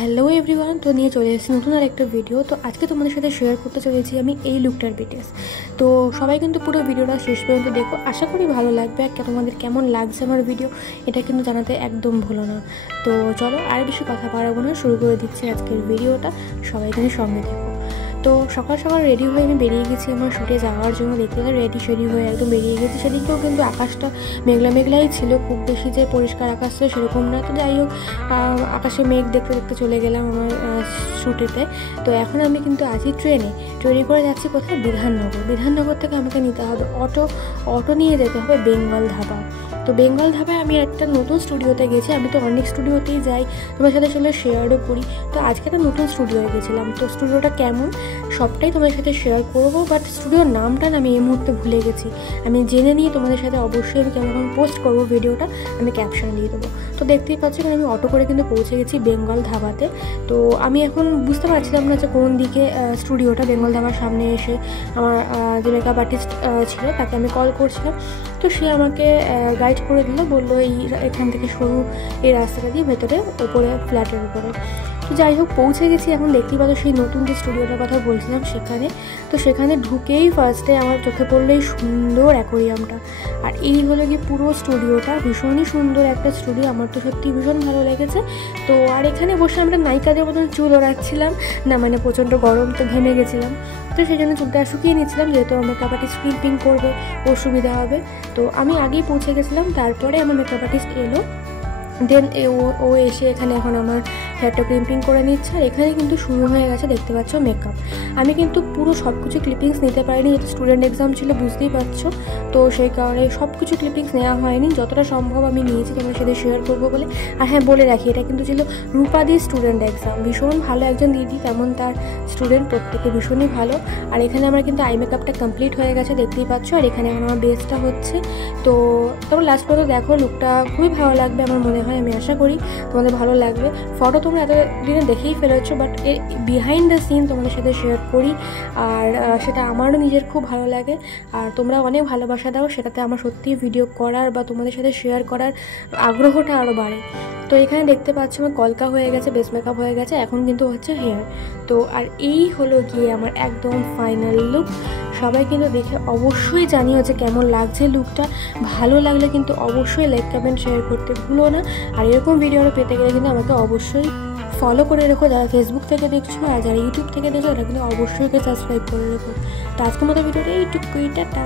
Hello everyone, তো নিয়ে চলে এসেছি নতুন আর একটা ভিডিও। তো আজকে তোমাদের সাথে শেয়ার করতে চলেছি আমি এই লুকটার ডিটেলস। তো সবাই কিন্তু পুরো ভিডিওটা শেষ পর্যন্ত দেখো, আশা করি ভালো লাগবে। আর তোমাদের কেমন লাগছে আমার ভিডিও এটা কিন্তু জানাতে একদম ভুলো না। তো চলো আর বেশি কথা বাড়াবো না, শুরু করে দিচ্ছি আজকের ভিডিওটা। সবাই কিন্তু সঙ্গে দেখো। তো সকাল সকাল রেডি হয়ে আমি বেরিয়ে গেছি আমার শ্যুটে যাওয়ার জন্য। দেখতে রেডি শেডি হয়ে একদম বেরিয়ে গেছি। সেদিকেও কিন্তু আকাশটা মেঘলা মেঘলাই ছিল, খুব বেশি যে পরিষ্কার আকাশ ছিল সেরকম না। তো যাই হোক, আকাশে মেঘ দেখতে দেখতে চলে গেলাম আমার শ্যুটেতে। তো এখন আমি কিন্তু আছি ট্রেনে করে যাচ্ছি কোথায়, বিধাননগর থেকে আমাকে নিতে হবে অটো নিয়ে যেতে হবে বেঙ্গল ধাবা। তো বেঙ্গল ধাবায় আমি একটা নতুন স্টুডিওতে গেছি। আমি তো অনেক স্টুডিওতেই যাই, তোমার সাথে চলে শেয়ারও করি। তো আজকে একটা নতুন স্টুডিওতে গেছিলাম। তো স্টুডিওটা কেমন সবটাই তোমাদের সাথে শেয়ার করবো, বাট স্টুডিওর নামটা আমি এই মুহূর্তে ভুলে গেছি। আমি জেনে নিয়ে তোমাদের সাথে অবশ্যই আমি কেমন পোস্ট করবো ভিডিওটা, আমি ক্যাপশন দিয়ে দেবো। তো দেখতেই পাচ্ছি আমি অটো করে কিন্তু পৌঁছে গেছি বেঙ্গল ধাবাতে। তো আমি এখন বুঝতে পারছিলাম না যে কোন দিকে স্টুডিওটা। বেঙ্গল ধাবার সামনে এসে আমার যে মেকআপ আর্টিস্ট ছিল তাকে আমি কল করছিলাম। তো সে আমাকে গাইড করে দিল, বললো এখান থেকে সরু এই রাস্তাটা দিয়ে ভেতরে ওপরে ফ্ল্যাটের উপরে। তো যাই হোক পৌঁছে গেছি। এখন দেখতেই পাচ্ছ সেই নতুন যে স্টুডিওটার কথা বলছিলাম সেখানে। তো সেখানে ঢুকেই ফার্স্টে আমার চোখে পড়লো এই সুন্দর অ্যাকোরিয়ামটা। আর এই হলো গিয়ে পুরো স্টুডিওটা, ভীষণই সুন্দর একটা স্টুডিও। আমার তো সত্যি ভীষণ ভালো লেগেছে। তো আর এখানে বসে আমরা নায়িকাদের মতন চুল ওড়াচ্ছিলাম না, মানে প্রচণ্ড গরম, তো ঘেমে গেছিলাম। তো সেই জন্য চুলটা শুকিয়ে নিচ্ছিলাম, যেহেতু আমার মেকআপ আর্টিস্ট ক্লিপিং করবে, ওর সুবিধা হবে। তো আমি আগেই পৌঁছে গেছিলাম, তারপরে আমার মেকআপ আর্টিস্ট এলো। দেন ও এসে এখানে এখন আমার হেয়ারটা ক্লিপিং করে নিচ্ছে। আর এখানে কিন্তু শুরু হয়ে গেছে, দেখতে পাচ্ছ মেকআপ। আমি কিন্তু পুরো সব কিছু ক্লিপিংস নিতে পারিনি, যেহেতু স্টুডেন্ট এক্সাম ছিল, বুঝতেই পারছো। তো সেই কারণে সব কিছু ক্লিপিংস নেওয়া হয়নি, যতটা সম্ভব আমি নিয়েছি তোমার সাথে শেয়ার করবো বলে। আর হ্যাঁ, বলে রাখি এটা কিন্তু ছিল রূপাদি স্টুডেন্ট এক্সাম। ভীষণ ভালো একজন দিদি, তেমন তার স্টুডেন্ট প্রত্যেকে ভীষণই ভালো। আর এখানে আমার কিন্তু আই মেকআপটা কমপ্লিট হয়ে গেছে, দেখতেই পাচ্ছ। আর এখানে এখন আমার বেসটা হচ্ছে। তো তারপর লাস্ট পর্যন্ত দেখো, লুকটা খুবই ভালো লাগবে আমার মনে হয়, আমি আশা করি তোমাদের ভালো লাগবে। ফটো তোমরা এতদিনে দেখেই ফেলেছো, বাট এর বিহাইন্ড দ্য সিন তোমাদের সাথে শেয়ার করি। আর সেটা আমারও নিজের খুব ভালো লাগে। আর তোমরা অনেক ভালোবাসা দাও, সেটাতে আমার সত্যিই ভিডিও করার বা তোমাদের সাথে শেয়ার করার আগ্রহটা আরও বাড়ে। তো এখানে দেখতে পাচ্ছ আমার কলকা হয়ে গেছে, বেস মেকআপ হয়ে গেছে, এখন কিন্তু হচ্ছে হেয়ার। তো আর এই হলো গিয়ে আমার একদম ফাইনাল লুক। সবাই কিন্তু দেখে অবশ্যই জানিও যে কেমন লাগছে লুকটা। ভালো লাগলে কিন্তু অবশ্যই লাইক কমেন্ট শেয়ার করতে ভুলো না। আর এরকম ভিডিও পেতে গেলে কিন্তু আমাকে অবশ্যই ফলো করে রেখো, যারা ফেসবুক থেকে দেখছো। আর যারা ইউটিউব থেকে দেখছো তারা কিন্তু অবশ্যই সাবস্ক্রাইব করে রেখো। তো আজকের মতো ভিডিওটা এইটুকুই, টাটা।